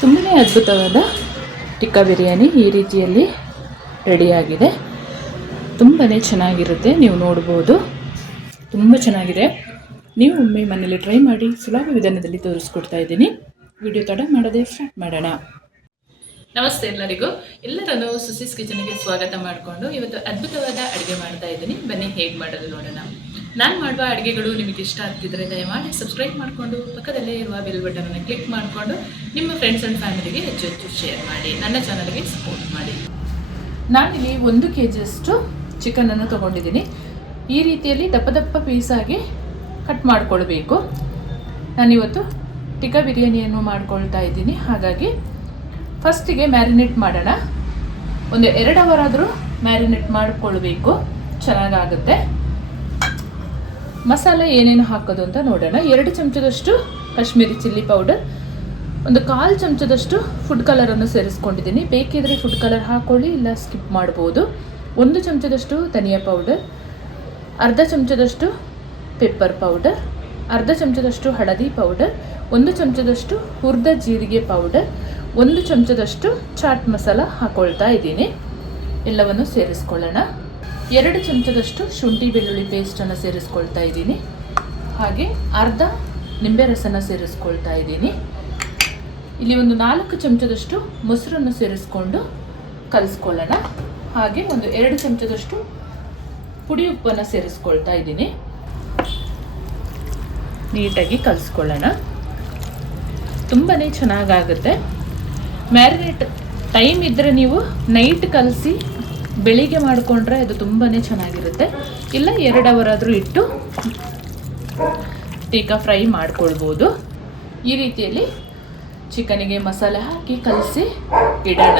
ತುಂಬನೇ ಅದ್ಭುತವಾದ ಟಿಕ್ಕಾ ಬಿರಿಯಾನಿ ಈ ರೀತಿಯಲ್ಲಿ ರೆಡಿಯಾಗಿದೆ. ತುಂಬಾ ಚೆನ್ನಾಗಿರುತ್ತೆ, ನೀವು ನೋಡ್ಬೋದು. ತುಂಬ ಚೆನ್ನಾಗಿದೆ. ನೀವು ಒಮ್ಮೆ ಮನೇಲಿ ಟ್ರೈ ಮಾಡಿ. ಸುಲಭ ವಿಧಾನದಲ್ಲಿ ತೋರಿಸ್ಕೊಡ್ತಾ ಇದ್ದೀನಿ. ವಿಡಿಯೋ ತಡ ಮಾಡದೆ ಸ್ಟಾರ್ಟ್ ಮಾಡೋಣ. ನಮಸ್ತೆ ಎಲ್ಲರನ್ನು ಸುಸಿಸ್ ಕಿಚನ್ಗೆ ಸ್ವಾಗತ ಮಾಡಿಕೊಂಡು ಇವತ್ತು ಅದ್ಭುತವಾದ ಅಡುಗೆ ಮಾಡ್ತಾ ಇದ್ದೀನಿ. ಬನ್ನಿ ಹೇಗೆ ಮಾಡೋದು ನೋಡೋಣ. ನಾನು ಮಾಡುವ ಅಡುಗೆಗಳು ನಿಮಗೆ ಇಷ್ಟ ಆಗ್ತಿದ್ರೆ ದಯಮಾಡಿ ಸಬ್ಸ್ಕ್ರೈಬ್ ಮಾಡಿಕೊಂಡು ಪಕ್ಕದಲ್ಲೇ ಇರುವ ಬೆಲ್ ಬಟನನ್ನು ಕ್ಲಿಕ್ ಮಾಡಿಕೊಂಡು ನಿಮ್ಮ ಫ್ರೆಂಡ್ಸ್ ಆ್ಯಂಡ್ ಫ್ಯಾಮಿಲಿಗೆ ಹೆಚ್ಚು ಹೆಚ್ಚು ಶೇರ್ ಮಾಡಿ. ನನ್ನ ಚಾನಲ್ಗೆ ಸಪೋರ್ಟ್ ಮಾಡಿ. ನಾನಿಲ್ಲಿ 1 kg ಚಿಕನನ್ನು ತೊಗೊಂಡಿದ್ದೀನಿ. ಈ ರೀತಿಯಲ್ಲಿ ದಪ್ಪ ದಪ್ಪ ಪೀಸಾಗಿ ಕಟ್ ಮಾಡಿಕೊಳ್ಬೇಕು. ನಾನಿವತ್ತು ಟಿಕ್ಕಾ ಬಿರಿಯಾನಿಯನ್ನು ಮಾಡ್ಕೊಳ್ತಾ ಇದ್ದೀನಿ. ಹಾಗಾಗಿ ಫಸ್ಟಿಗೆ ಮ್ಯಾರಿನೇಟ್ ಮಾಡೋಣ. ಒಂದು 2 ಅವರ್ ಆದರೂ ಮ್ಯಾರಿನೇಟ್ ಮಾಡಿಕೊಳ್ಬೇಕು, ಚೆನ್ನಾಗಾಗುತ್ತೆ. ಮಸಾಲೆ ಏನೇನು ಹಾಕೋದು ಅಂತ ನೋಡೋಣ. 2 ಚಮಚದಷ್ಟು ಕಾಶ್ಮೀರಿ ಚಿಲ್ಲಿ ಪೌಡರ್, ಒಂದು 1/4 ಚಮಚದಷ್ಟು ಫುಡ್ ಕಲರನ್ನು ಸೇರಿಸ್ಕೊಂಡಿದ್ದೀನಿ. ಬೇಕಿದ್ರೆ ಫುಡ್ ಕಲರ್ ಹಾಕ್ಕೊಳ್ಳಿ, ಇಲ್ಲ ಸ್ಕಿಪ್ ಮಾಡ್ಬೋದು. 1 ಚಮಚದಷ್ಟು ಧನಿಯಾ ಪೌಡರ್, ಅರ್ಧ ಚಮಚದಷ್ಟು ಪೆಪ್ಪರ್ ಪೌಡರ್, ಅರ್ಧ ಚಮಚದಷ್ಟು ಹಳದಿ ಪೌಡರ್, 1 ಚಮಚದಷ್ಟು ಹುರಿದ ಜೀರಿಗೆ ಪೌಡರ್, 1 ಚಮಚದಷ್ಟು ಚಾಟ್ ಮಸಾಲ ಹಾಕೊಳ್ತಾ ಇದ್ದೀನಿ. ಎಲ್ಲವನ್ನು ಸೇರಿಸ್ಕೊಳ್ಳೋಣ. 2 ಚಮಚದಷ್ಟು ಶುಂಠಿ ಬೆಳ್ಳುಳ್ಳಿ ಪೇಸ್ಟನ್ನು ಸೇರಿಸ್ಕೊಳ್ತಾ ಇದ್ದೀನಿ. ಹಾಗೆ ಅರ್ಧ ನಿಂಬೆ ರಸನ ಸೇರಿಸ್ಕೊಳ್ತಾ ಇದ್ದೀನಿ. ಇಲ್ಲಿ ಒಂದು 4 ಚಮಚದಷ್ಟು ಮೊಸರನ್ನು ಸೇರಿಸ್ಕೊಂಡು ಕಲಿಸ್ಕೊಳ್ಳೋಣ. ಹಾಗೆ ಒಂದು 2 ಚಮಚದಷ್ಟು ಪುಡಿ ಉಪ್ಪನ್ನು ಸೇರಿಸ್ಕೊಳ್ತಾ ಇದ್ದೀನಿ. ನೀಟಾಗಿ ಕಲಿಸ್ಕೊಳ್ಳೋಣ. ತುಂಬಾ ಚೆನ್ನಾಗಾಗುತ್ತೆ. ಮ್ಯಾರಿನೇಟ್ ಟೈಮ್ ಇದ್ದರೆ ನೀವು ನೈಟ್ ಕಲಸಿ ಬೆಳಿಗ್ಗೆ ಮಾಡಿಕೊಂಡ್ರೆ ಅದು ತುಂಬಾ ಚೆನ್ನಾಗಿರುತ್ತೆ. ಇಲ್ಲ 2 ಅವರ್ ಆದರೂ ಇಟ್ಟು ಟಿಕ್ಕಾ ಫ್ರೈ ಮಾಡ್ಕೊಳ್ಬೋದು. ಈ ರೀತಿಯಲ್ಲಿ ಚಿಕನಿಗೆ ಮಸಾಲೆ ಹಾಕಿ ಕಲಸಿ ಇಡೋಣ.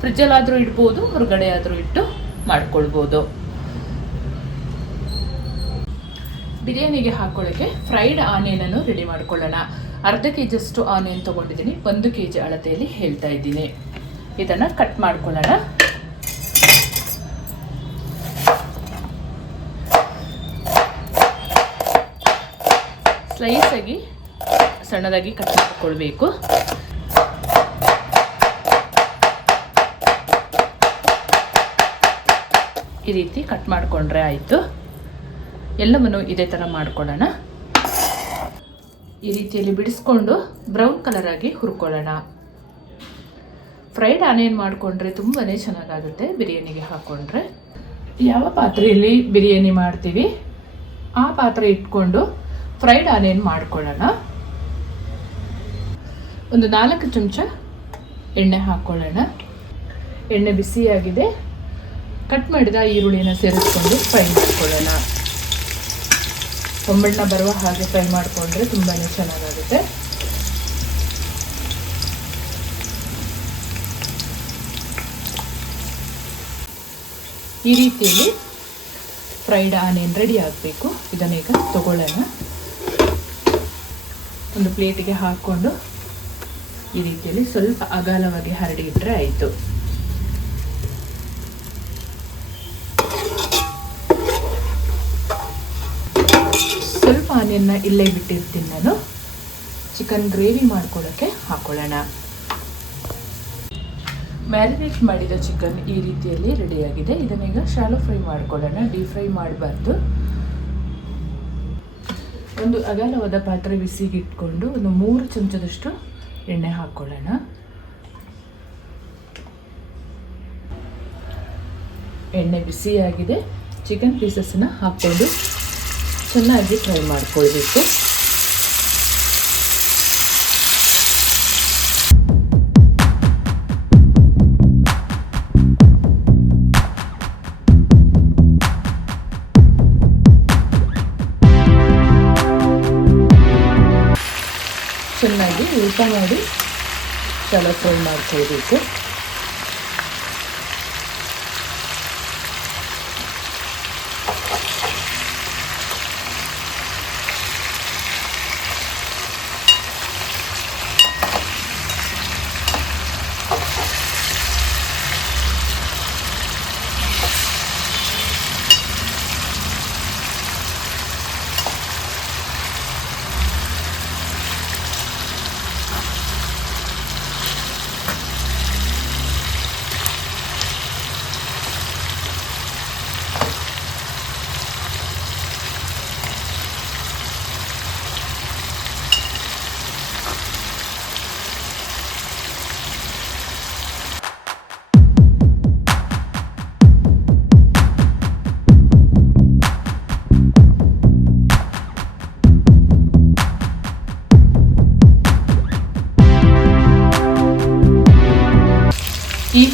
ಫ್ರಿಜ್ಜಲ್ಲಾದರೂ ಇಡ್ಬೋದು, ಹೊರಗಡೆ ಆದರೂ ಇಟ್ಟು ಮಾಡ್ಕೊಳ್ಬೋದು. ಬಿರಿಯಾನಿಗೆ ಹಾಕೊಳ್ಳೋಕ್ಕೆ ಫ್ರೈಡ್ ಆನಿಯನನ್ನು ರೆಡಿ ಮಾಡ್ಕೊಳ್ಳೋಣ. ಅರ್ಧ kg ಆನಿಯನ್ ತೊಗೊಂಡಿದ್ದೀನಿ. 1 kg ಅಳತೆಯಲ್ಲಿ ಹೇಳ್ತಾ ಇದ್ದೀನಿ. ಇದನ್ನು ಕಟ್ ಮಾಡ್ಕೊಳ್ಳೋಣ. ಸ್ಲೈಸಾಗಿ ಸಣ್ಣದಾಗಿ ಕಟ್ ಮಾಡ್ಕೊಳ್ಬೇಕು. ಈ ರೀತಿ ಕಟ್ ಮಾಡಿಕೊಂಡ್ರೆ ಆಯಿತು. ಎಲ್ಲವನ್ನು ಇದೇ ಥರ ಮಾಡ್ಕೊಳ್ಳೋಣ. ಈ ರೀತಿಯಲ್ಲಿ ಬಿಡಿಸ್ಕೊಂಡು ಬ್ರೌನ್ ಕಲರ್ ಆಗಿ ಹುರ್ಕೊಳ್ಳೋಣ. ಫ್ರೈಡ್ ಆನಿಯನ್ ಮಾಡಿಕೊಂಡ್ರೆ ತುಂಬಾ ಚೆನ್ನಾಗಾಗುತ್ತೆ ಬಿರಿಯಾನಿಗೆ ಹಾಕ್ಕೊಂಡ್ರೆ. ಯಾವ ಪಾತ್ರೆಯಲ್ಲಿ ಬಿರಿಯಾನಿ ಮಾಡ್ತೀವಿ ಆ ಪಾತ್ರೆ ಇಟ್ಕೊಂಡು ಫ್ರೈಡ್ ಆನಿಯನ್ ಮಾಡ್ಕೊಳ್ಳೋಣ. ಒಂದು 4 ಚಮಚ ಎಣ್ಣೆ ಹಾಕ್ಕೊಳ್ಳೋಣ. ಎಣ್ಣೆ ಬಿಸಿಯಾಗಿದೆ. ಕಟ್ ಮಾಡಿದ ಈರುಳ್ಳಿನ ಸೇರಿಸ್ಕೊಂಡು ಫ್ರೈ ಮಾಡ್ಕೊಳ್ಳೋಣ. ಹೊಂಬಣ್ಣ ಬರುವ ಹಾಗೆ ಫ್ರೈ ಮಾಡಿಕೊಂಡ್ರೆ ತುಂಬಾ ಚೆನ್ನಾಗಾಗುತ್ತೆ. ಈ ರೀತಿಯಲ್ಲಿ ಫ್ರೈಡ್ ಆನಿಯನ್ ರೆಡಿ ಆಗಬೇಕು. ಇದನ್ನೀಗ ತಗೊಳ್ಳೋಣ. ಒಂದು ಪ್ಲೇಟಿಗೆ ಹಾಕ್ಕೊಂಡು ಈ ರೀತಿಯಲ್ಲಿ ಸ್ವಲ್ಪ ಅಗಲವಾಗಿ ಹರಡಿ ಇಟ್ಟರೆ ಆಯಿತು. ಸ್ವಲ್ಪ ಆನಿಯನ್ನ ಇಲ್ಲೇ ಬಿಟ್ಟಿರ್ತೀನಿ ನಾನು. ಚಿಕನ್ ಗ್ರೇವಿ ಮಾಡ್ಕೊಳ್ಳೋಕ್ಕೆ ಹಾಕೊಳ್ಳೋಣ. ಮ್ಯಾರಿನೇಟ್ ಮಾಡಿದ ಚಿಕನ್ ಈ ರೀತಿಯಲ್ಲಿ ರೆಡಿಯಾಗಿದೆ. ಇದನ್ನೀಗ ಶಾಲೋ ಫ್ರೈ ಮಾಡ್ಕೊಳ್ಳೋಣ, ಡೀಪ್ ಫ್ರೈ ಮಾಡಬಾರ್ದು. ಒಂದು ಅಗಲವಾದ ಪಾತ್ರೆ ಬಿಸಿಗೆ ಇಟ್ಕೊಂಡು ಒಂದು 3 ಚಮಚದಷ್ಟು ಎಣ್ಣೆ ಹಾಕ್ಕೊಳ್ಳೋಣ. ಎಣ್ಣೆ ಬಿಸಿಯಾಗಿದೆ. ಚಿಕನ್ ಪೀಸಸ್ನ ಹಾಕ್ಕೊಂಡು ಚೆನ್ನಾಗಿ ಫ್ರೈ ಮಾಡ್ಕೊಳ್ಬೇಕು. ಚೆನ್ನಾಗಿ ಊಟ ಮಾಡಿ ಶಾಲೋ ಫ್ರೈ ಮಾಡ್ಕೊಳ್ಬೇಕು.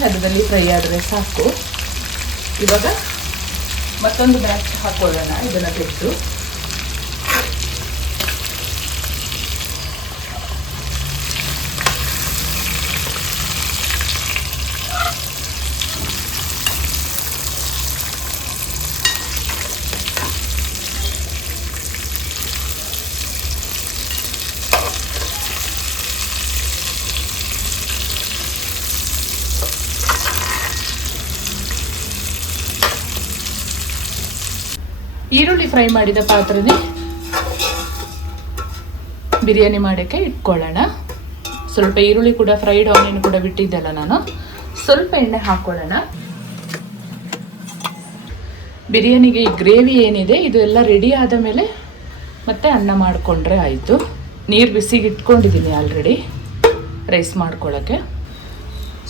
ಹದದಲ್ಲಿ ಫ್ರೈ ಆದರೆ ಸಾಕು. ಇವಾಗ ಮತ್ತೊಂದು ಬ್ಯಾಚ್ ಹಾಕೊಳ್ಳೋಣ. ಇದನ್ನು ತೆಗೆದು ಈರುಳ್ಳಿ ಫ್ರೈ ಮಾಡಿದ ಪಾತ್ರೆನೇ ಬಿರಿಯಾನಿ ಮಾಡೋಕ್ಕೆ ಇಟ್ಕೊಳ್ಳೋಣ. ಸ್ವಲ್ಪ ಈರುಳ್ಳಿ ಕೂಡ ಫ್ರೈಡ್ ಆನಿಯನ್ ಕೂಡ ಬಿಟ್ಟಿದ್ದೆಲ್ಲ ನಾನು. ಸ್ವಲ್ಪ ಎಣ್ಣೆ ಹಾಕ್ಕೊಳ್ಳೋಣ. ಬಿರಿಯಾನಿಗೆ ಈ ಗ್ರೇವಿ ಏನಿದೆ ಇದು ಎಲ್ಲ ರೆಡಿ ಆದ ಮೇಲೆ ಮತ್ತೆ ಅನ್ನ ಮಾಡಿಕೊಂಡ್ರೆ ಆಯಿತು. ನೀರು ಬಿಸಿಗೆ ಇಟ್ಕೊಂಡಿದ್ದೀನಿ ಆಲ್ರೆಡಿ ರೈಸ್ ಮಾಡ್ಕೊಳ್ಳೋಕ್ಕೆ.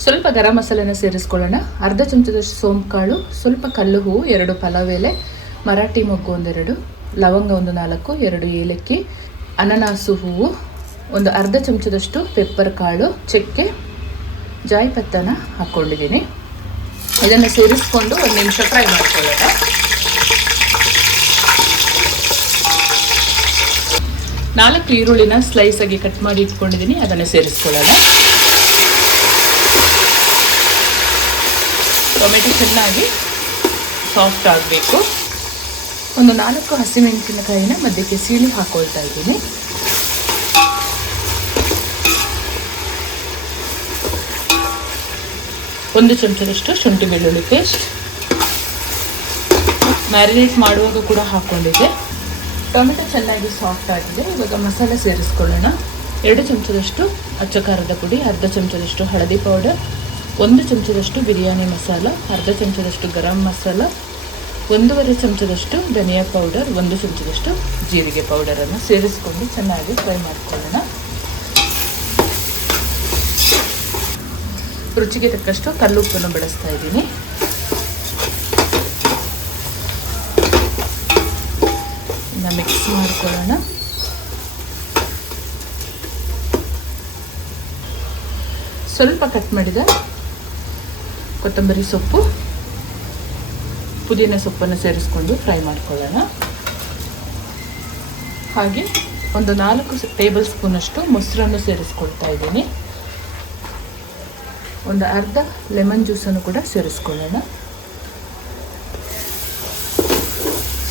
ಸ್ವಲ್ಪ ಗರಂ ಮಸಾಲೆನ ಸೇರಿಸ್ಕೊಳ್ಳೋಣ. ಅರ್ಧ ಚಮಚದಷ್ಟು ಸೋಂಪು ಕಾಳು, ಸ್ವಲ್ಪ ಕಲ್ಲು ಹೂವು, 2 ಪಲಾವ್ ಎಲೆ, ಮರಾಠಿ ಮೊಗ್ಗು 1-2, ಲವಂಗ 1-4, 2 ಏಲಕ್ಕಿ, ಅನನಾಸು ಹೂವು, ಒಂದು ಅರ್ಧ ಚಮಚದಷ್ಟು ಪೆಪ್ಪರ್ ಕಾಳು, ಚಕ್ಕೆ, ಜಾಯಿಪತ್ತನ ಹಾಕ್ಕೊಂಡಿದ್ದೀನಿ. ಇದನ್ನು ಸೇರಿಸ್ಕೊಂಡು 1 ನಿಮಿಷ ಫ್ರೈ ಮಾಡ್ಕೊಳ್ಳೋಣ. ನಾಲ್ಕು ಈರುಳ್ಳಿನ ಸ್ಲೈಸ್ ಆಗಿ ಕಟ್ ಮಾಡಿ ಇಟ್ಕೊಂಡಿದ್ದೀನಿ. ಅದನ್ನು ಸೇರಿಸ್ಕೊಳ್ಳೋಣ. ಟೊಮೆಟೊ ಚೆನ್ನಾಗಿ ಸಾಫ್ಟ್ ಆಗಬೇಕು. ಒಂದು 4 ಹಸಿಮೆಣಸಿನಕಾಯಿನ ಮಧ್ಯಕ್ಕೆ ಸೀಳಿ ಹಾಕೊಳ್ತಾ ಇದ್ದೀನಿ. ಒಂದು ಚಮಚದಷ್ಟು ಶುಂಠಿ ಬೆಳ್ಳುಳ್ಳಿ ಪೇಸ್ಟ್ ಮ್ಯಾರಿನೇಟ್ ಮಾಡುವಾಗ ಕೂಡ ಹಾಕ್ಕೊಂಡಿದ್ದೆ. ಟೊಮೆಟೊ ಚೆನ್ನಾಗಿ ಸಾಫ್ಟ್ ಆಗಿದೆ. ಇವಾಗ ಮಸಾಲೆ ಸೇರಿಸ್ಕೊಳ್ಳೋಣ. 2 ಚಮಚದಷ್ಟು ಅಚ್ಚ ಖಾರದ ಪುಡಿ, ಅರ್ಧ ಚಮಚದಷ್ಟು ಹಳದಿ ಪೌಡರ್, 1 ಚಮಚದಷ್ಟು ಬಿರಿಯಾನಿ ಮಸಾಲ, ಅರ್ಧ ಚಮಚದಷ್ಟು ಗರಂ ಮಸಾಲ, 1.5 ಚಮಚದಷ್ಟು ಧನಿಯಾ ಪೌಡರ್, 1 ಚಮಚದಷ್ಟು ಜೀರಿಗೆ ಪೌಡರನ್ನು ಸೇರಿಸ್ಕೊಂಡು ಚೆನ್ನಾಗಿ ಫ್ರೈ ಮಾಡ್ಕೊಳ್ಳೋಣ. ರುಚಿಗೆ ತಕ್ಕಷ್ಟು ಕಲ್ಲುಪ್ಪನ್ನು ಬಳಸ್ತಾ ಇದ್ದೀನಿ. ಇನ್ನು ಮಿಕ್ಸ್ ಮಾಡ್ಕೊಳ್ಳೋಣ. ಸ್ವಲ್ಪ ಕಟ್ ಮಾಡಿದ ಕೊತ್ತಂಬರಿ ಸೊಪ್ಪು, ಪುದೀನ ಸೊಪ್ಪನ್ನು ಸೇರಿಸ್ಕೊಂಡು ಫ್ರೈ ಮಾಡ್ಕೊಳ್ಳೋಣ. ಹಾಗೆ ಒಂದು 4 ಟೇಬಲ್ ಸ್ಪೂನಷ್ಟು ಮೊಸರನ್ನು ಸೇರಿಸ್ಕೊಳ್ತಾ ಇದ್ದೀನಿ. ಒಂದು ಅರ್ಧ ಲೆಮನ್ ಜ್ಯೂಸನ್ನು ಕೂಡ ಸೇರಿಸ್ಕೊಳ್ಳೋಣ.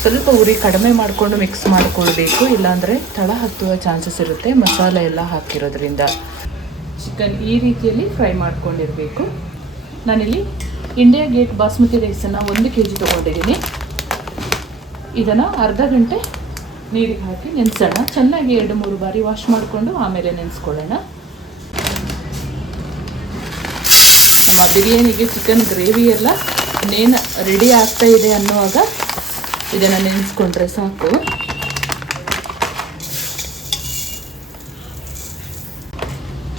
ಸ್ವಲ್ಪ ಉರಿ ಕಡಿಮೆ ಮಾಡಿಕೊಂಡು ಮಿಕ್ಸ್ ಮಾಡಿಕೊಳ್ಬೇಕು, ಇಲ್ಲಾಂದರೆ ತಳ ಹತ್ತುವ ಚಾನ್ಸಸ್ ಇರುತ್ತೆ ಮಸಾಲೆ ಎಲ್ಲ ಹಾಕಿರೋದ್ರಿಂದ. ಚಿಕನ್ ಈ ರೀತಿಯಲ್ಲಿ ಫ್ರೈ ಮಾಡ್ಕೊಂಡಿರಬೇಕು. ನಾನಿಲ್ಲಿ ಇಂಡಿಯಾ ಗೇಟ್ ಬಾಸ್ಮತಿ ರೈಸನ್ನು 1 kg ತೊಗೊಂಡಿದ್ದೀನಿ. ಇದನ್ನು ಅರ್ಧ ಗಂಟೆ ನೀರಿಗೆ ಹಾಕಿ ನೆನೆಸೋಣ. ಚೆನ್ನಾಗಿ 2-3 ಬಾರಿ ವಾಶ್ ಮಾಡಿಕೊಂಡು ಆಮೇಲೆ ನೆನೆಸ್ಕೊಳ್ಳೋಣ. ನಮ್ಮ ಬಿರಿಯಾನಿಗೆ ಚಿಕನ್ ಗ್ರೇವಿ ಎಲ್ಲ ಇನ್ನೇನು ರೆಡಿ ಆಗ್ತಾ ಇದೆ ಅನ್ನುವಾಗ ಇದನ್ನು ನೆನೆಸ್ಕೊಂಡ್ರೆ ಸಾಕು.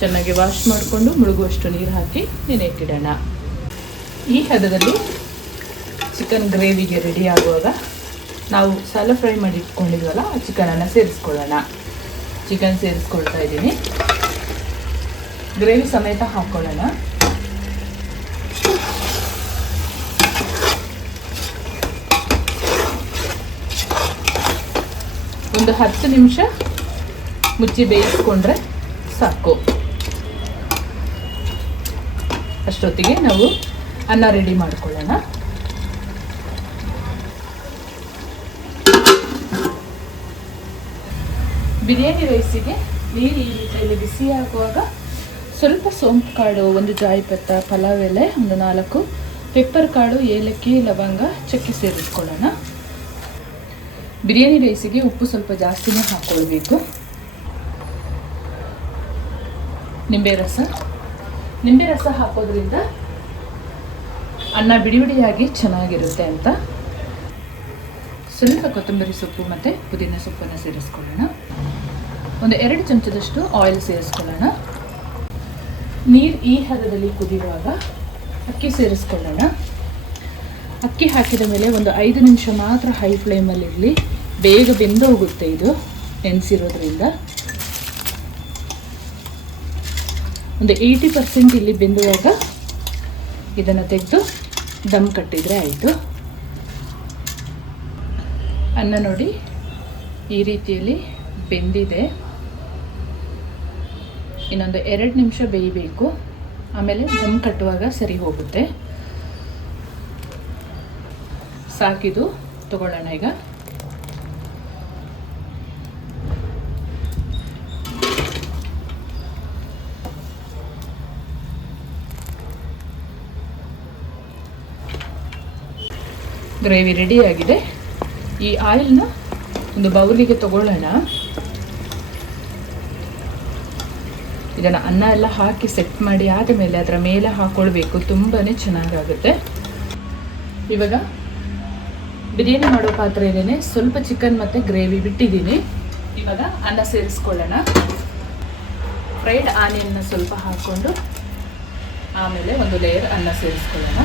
ಚೆನ್ನಾಗಿ ವಾಶ್ ಮಾಡಿಕೊಂಡು ಮುಳುಗುವಷ್ಟು ನೀರು ಹಾಕಿ ನೆನೆಯಕ್ಕಿಡೋಣ. ಈ ಹದದಲ್ಲಿ ಚಿಕನ್ ಗ್ರೇವಿಗೆ ರೆಡಿ ಆಗುವಾಗ ನಾವು ಸಾಲ ಫ್ರೈ ಮಾಡಿ ಇಟ್ಕೊಂಡಿದ್ವಲ್ಲ ಆ ಚಿಕನನ್ನು ಸೇರಿಸ್ಕೊಳ್ಳೋಣ. ಚಿಕನ್ ಸೇರಿಸ್ಕೊಳ್ತಾ ಇದ್ದೀನಿ. ಗ್ರೇವಿ ಸಮೇತ ಹಾಕ್ಕೊಳ್ಳೋಣ. ಒಂದು 10 ನಿಮಿಷ ಮುಚ್ಚಿ ಬೇಯಿಸ್ಕೊಂಡ್ರೆ ಸಾಕು. ಅಷ್ಟೊತ್ತಿಗೆ ನಾವು ಅನ್ನ ರೆಡಿ ಮಾಡ್ಕೊಳ್ಳೋಣ. ಬಿರಿಯಾನಿ ರೈಸಿಗೆ ನೀರು ಈ ರೀತಿಯಲ್ಲಿ ಬಿಸಿ ಆಗುವಾಗ ಸ್ವಲ್ಪ ಸೋಂಪು ಕಾಳು, 1 ಜಾಯಿಪತ್ತ, ಪಲಾವ್ ಎಲೆ 4, ಪೆಪ್ಪರ್ ಕಾಳು, ಏಲಕ್ಕಿ, ಲವಂಗ, ಚಕ್ಕೆ ಸೇರಿಸ್ಕೊಳ್ಳೋಣ. ಬಿರಿಯಾನಿ ರೈಸಿಗೆ ಉಪ್ಪು ಸ್ವಲ್ಪ ಜಾಸ್ತಿನೇ ಹಾಕ್ಕೊಳ್ಬೇಕು. ನಿಂಬೆ ರಸ ಹಾಕೋದ್ರಿಂದ ಅನ್ನ ಬಿಡಿಯಾಗಿ ಚೆನ್ನಾಗಿರುತ್ತೆ ಅಂತ. ಸ್ವಲ್ಪ ಕೊತ್ತಂಬರಿ ಸೊಪ್ಪು ಮತ್ತು ಪುದೀನ ಸೊಪ್ಪನ್ನು ಸೇರಿಸ್ಕೊಳ್ಳೋಣ. ಒಂದು 2 ಚಮಚದಷ್ಟು ಆಯಿಲ್ ಸೇರಿಸ್ಕೊಳ್ಳೋಣ. ನೀರು ಈ ಹದದಲ್ಲಿ ಕುದಿಯುವಾಗ ಅಕ್ಕಿ ಸೇರಿಸ್ಕೊಳ್ಳೋಣ. ಅಕ್ಕಿ ಹಾಕಿದ ಮೇಲೆ ಒಂದು 5 ನಿಮಿಷ ಮಾತ್ರ ಹೈ ಫ್ಲೇಮಲ್ಲಿರಲಿ. ಬೇಗ ಬೆಂದು ಹೋಗುತ್ತೆ ಇದು ನೆನೆಸಿರೋದ್ರಿಂದ. ಒಂದು 80% ಇಲ್ಲಿ ಬೆಂದುವಾಗ ಇದನ್ನು ತೆಗೆದು ದಮ್ ಕಟ್ಟಿದರೆ ಆಯಿತು. ಅನ್ನ ನೋಡಿ ಈ ರೀತಿಯಲ್ಲಿ ಬೆಂದಿದೆ. ಇನ್ನೊಂದು 2 ನಿಮಿಷ ಬೇಯಬೇಕು, ಆಮೇಲೆ ದಮ್ ಕಟ್ಟುವಾಗ ಸರಿ ಹೋಗುತ್ತೆ. ಸಾಕಿದು ತಗೊಳ್ಳೋಣ ಈಗ. ಗ್ರೇವಿ ರೆಡಿಯಾಗಿದೆ. ಈ ಆಯಿಲ್ನ ಒಂದು ಬೌಲಿಗೆ ತಗೊಳ್ಳೋಣ. ಇದನ್ನು ಅನ್ನ ಎಲ್ಲ ಹಾಕಿ ಸೆಟ್ ಮಾಡಿ ಆದಮೇಲೆ ಅದರ ಮೇಲೆ ಹಾಕ್ಕೊಳ್ಬೇಕು, ತುಂಬಾ ಚೆನ್ನಾಗಾಗುತ್ತೆ. ಇವಾಗ ಬಿರಿಯಾನಿ ಮಾಡೋ ಪಾತ್ರೆಯಲ್ಲೇ ಸ್ವಲ್ಪ ಚಿಕನ್ ಮತ್ತು ಗ್ರೇವಿ ಬಿಟ್ಟಿದ್ದೀನಿ. ಇವಾಗ ಅನ್ನ ಸೇರಿಸ್ಕೊಳ್ಳೋಣ. ಫ್ರೈಡ್ ಆನಿಯನ್ನ ಸ್ವಲ್ಪ ಹಾಕ್ಕೊಂಡು ಆಮೇಲೆ ಒಂದು ಲೇಯರ್ ಅನ್ನ ಸೇರಿಸ್ಕೊಳ್ಳೋಣ.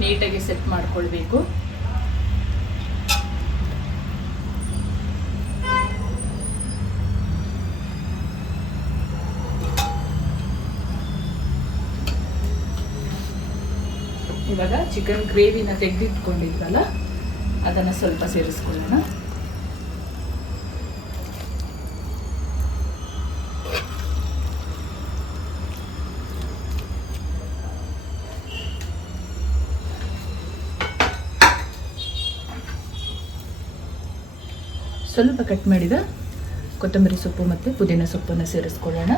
ನೀಟಾಗಿ ಸೆಟ್ ಮಾಡ್ಕೊಳ್ಬೇಕು. ಇವಾಗ ಚಿಕನ್ ಗ್ರೇವಿನ ತೆಗೆದಿಟ್ಕೊಂಡಿದ್ವಲ್ಲ ಅದನ್ನು ಸ್ವಲ್ಪ ಸೇರಿಸ್ಕೊಳ್ಳೋಣ. ಸ್ವಲ್ಪ ಕಟ್ ಮಾಡಿದ ಕೊತ್ತಂಬರಿ ಸೊಪ್ಪು ಮತ್ತು ಪುದೀನ ಸೊಪ್ಪನ್ನು ಸೇರಿಸ್ಕೊಳ್ಳೋಣ.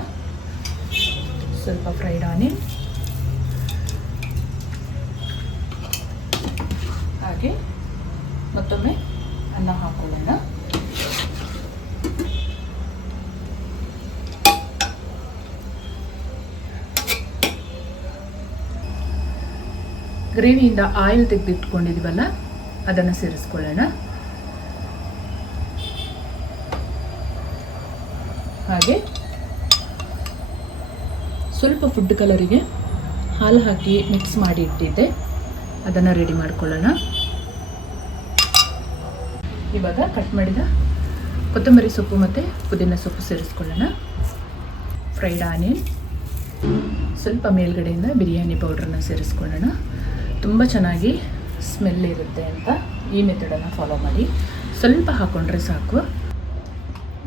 ಸ್ವಲ್ಪ ಫ್ರೈಡ್ ಆನಿಯನ್, ಹಾಗೆ ಮತ್ತೊಮ್ಮೆ ಅನ್ನ ಹಾಕೊಳ್ಳೋಣ. ಗ್ರೇವಿಯಿಂದ ಆಯಿಲ್ ತೆಗೆದಿಟ್ಕೊಂಡಿದ್ದೀವಲ್ಲ ಅದನ್ನು ಸೇರಿಸ್ಕೊಳ್ಳೋಣ. ಹಾಗೆ ಸ್ವಲ್ಪ ಫುಡ್ ಕಲರಿಗೆ ಹಾಲು ಹಾಕಿ ಮಿಕ್ಸ್ ಮಾಡಿ ಇಟ್ಟಿದ್ದೆ, ಅದನ್ನು ರೆಡಿ ಮಾಡ್ಕೊಳ್ಳೋಣ. ಇವಾಗ ಕಟ್ ಮಾಡಿದ ಕೊತ್ತಂಬರಿ ಸೊಪ್ಪು ಮತ್ತು ಪುದೀನ ಸೊಪ್ಪು ಸೇರಿಸ್ಕೊಳ್ಳೋಣ. ಫ್ರೈಡ್ ಆನಿಯನ್, ಸ್ವಲ್ಪ ಮೇಲ್ಗಡೆಯಿಂದ ಬಿರಿಯಾನಿ ಪೌಡ್ರನ್ನ ಸೇರಿಸ್ಕೊಳ್ಳೋಣ. ತುಂಬ ಚೆನ್ನಾಗಿ ಸ್ಮೆಲ್ ಇರುತ್ತೆ ಅಂತ ಈ ಮೆಥಡನ್ನು ಫಾಲೋ ಮಾಡಿ. ಸ್ವಲ್ಪ ಹಾಕ್ಕೊಂಡ್ರೆ ಸಾಕು.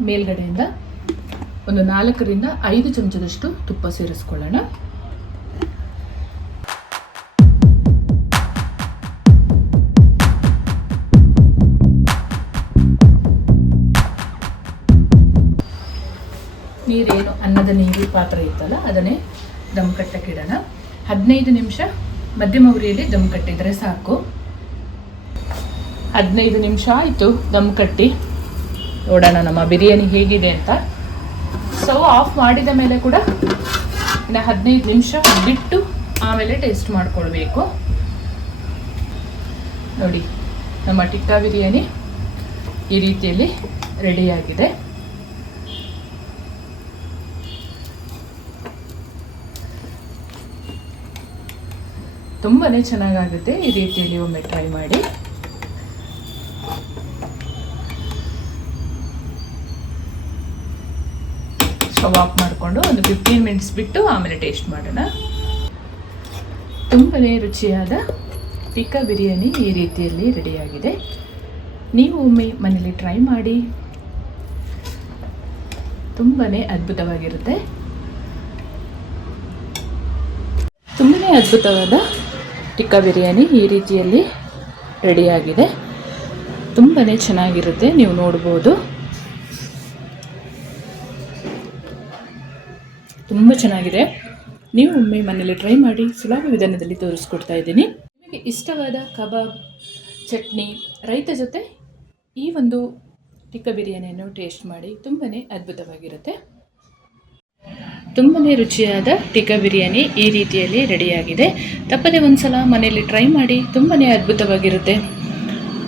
ಮೇಲ್ಗಡೆಯಿಂದ ಒಂದು 4 ರಿಂದ 5 ಚಮಚದಷ್ಟು ತುಪ್ಪ ಸೇರಿಸ್ಕೊಳ್ಳೋಣ. ನೀರೇನು ಅನ್ನದ ನೀರು ಪಾತ್ರೆ ಇತ್ತಲ್ಲ ಅದನ್ನೇ ದಮ್ ಕಟ್ಟಕ್ಕಿಡೋಣ. 15 ನಿಮಿಷ ಮಧ್ಯಮ ಉರಿಯಲ್ಲಿ ದಮ್ ಕಟ್ಟಿದರೆ ಸಾಕು. 15 ನಿಮಿಷ ಆಯಿತು ದಮ್ ಕಟ್ಟಿ. ನೋಡೋಣ ನಮ್ಮ ಬಿರಿಯಾನಿ ಹೇಗಿದೆ ಅಂತ. ಸ್ಟವ್ ಆಫ್ ಮಾಡಿದ ಮೇಲೆ ಕೂಡ ಇನ್ನು 15 ನಿಮಿಷ ಬಿಟ್ಟು ಆಮೇಲೆ ಟೇಸ್ಟ್ ಮಾಡ್ಕೊಳ್ಬೇಕು. ನೋಡಿ ನಮ್ಮ ಟಿಕ್ಕಾ ಬಿರಿಯಾನಿ ಈ ರೀತಿಯಲ್ಲಿ ರೆಡಿಯಾಗಿದೆ. ತುಂಬಾ ಚೆನ್ನಾಗಾಗುತ್ತೆ. ಈ ರೀತಿಯಲ್ಲಿ ಒಮ್ಮೆ ಟ್ರೈ ಮಾಡಿ. ಸ್ಟವ್ ಆಫ್ ಮಾಡಿಕೊಂಡು ಒಂದು 15 ಮಿನಿಟ್ಸ್ ಬಿಟ್ಟು ಆಮೇಲೆ ಟೇಸ್ಟ್ ಮಾಡೋಣ. ತುಂಬಾ ರುಚಿಯಾದ ಟಿಕ್ಕಾ ಬಿರಿಯಾನಿ ಈ ರೀತಿಯಲ್ಲಿ ರೆಡಿಯಾಗಿದೆ. ನೀವು ಒಮ್ಮೆ ಮನೇಲಿ ಟ್ರೈ ಮಾಡಿ, ತುಂಬಾ ಅದ್ಭುತವಾಗಿರುತ್ತೆ. ತುಂಬಾ ಅದ್ಭುತವಾದ ಟಿಕ್ಕಾ ಬಿರಿಯಾನಿ ಈ ರೀತಿಯಲ್ಲಿ ರೆಡಿಯಾಗಿದೆ. ತುಂಬಾ ಚೆನ್ನಾಗಿರುತ್ತೆ, ನೀವು ನೋಡ್ಬೋದು. ತುಂಬ ಚೆನ್ನಾಗಿದೆ. ನೀವು ಒಮ್ಮೆ ಮನೇಲಿ ಟ್ರೈ ಮಾಡಿ. ಸುಲಭ ವಿಧಾನದಲ್ಲಿ ತೋರಿಸ್ಕೊಡ್ತಾ ಇದ್ದೀನಿ. ನಿಮಗೆ ಇಷ್ಟವಾದ ಕಬಾಬ್, ಚಟ್ನಿ, ರೈತ ಜೊತೆ ಈ ಒಂದು ಟಿಕ್ಕಾ ಬಿರಿಯಾನಿಯನ್ನು ಟೇಸ್ಟ್ ಮಾಡಿ. ತುಂಬಾ ಅದ್ಭುತವಾಗಿರುತ್ತೆ. ತುಂಬಾ ರುಚಿಯಾದ ಟಿಕ್ಕಾ ಬಿರಿಯಾನಿ ಈ ರೀತಿಯಲ್ಲಿ ರೆಡಿಯಾಗಿದೆ. ತಪ್ಪದೆ ಒಂದ್ಸಲ ಮನೆಯಲ್ಲಿ ಟ್ರೈ ಮಾಡಿ. ತುಂಬಾ ಅದ್ಭುತವಾಗಿರುತ್ತೆ.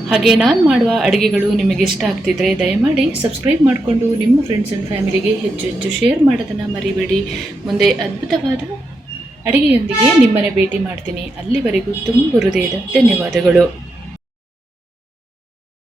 ಹಾಗೆ ನಾನು ಮಾಡುವ ಅಡುಗೆಗಳು ನಿಮಗೆ ಇಷ್ಟ ಆಗ್ತಿದ್ರೆ ದಯಮಾಡಿ ಸಬ್ಸ್ಕ್ರೈಬ್ ಮಾಡಿಕೊಂಡು ನಿಮ್ಮ ಫ್ರೆಂಡ್ಸ್ ಆ್ಯಂಡ್ ಫ್ಯಾಮಿಲಿಗೆ ಹೆಚ್ಚು ಶೇರ್ ಮಾಡೋದನ್ನು ಮರಿಬೇಡಿ. ಮುಂದೆ ಅದ್ಭುತವಾದ ಅಡುಗೆಯೊಂದಿಗೆ ನಿಮ್ಮನೆ ಭೇಟಿ ಮಾಡ್ತೀನಿ. ಅಲ್ಲಿವರೆಗೂ ತುಂಬ ಹೃದಯದ ಧನ್ಯವಾದಗಳು.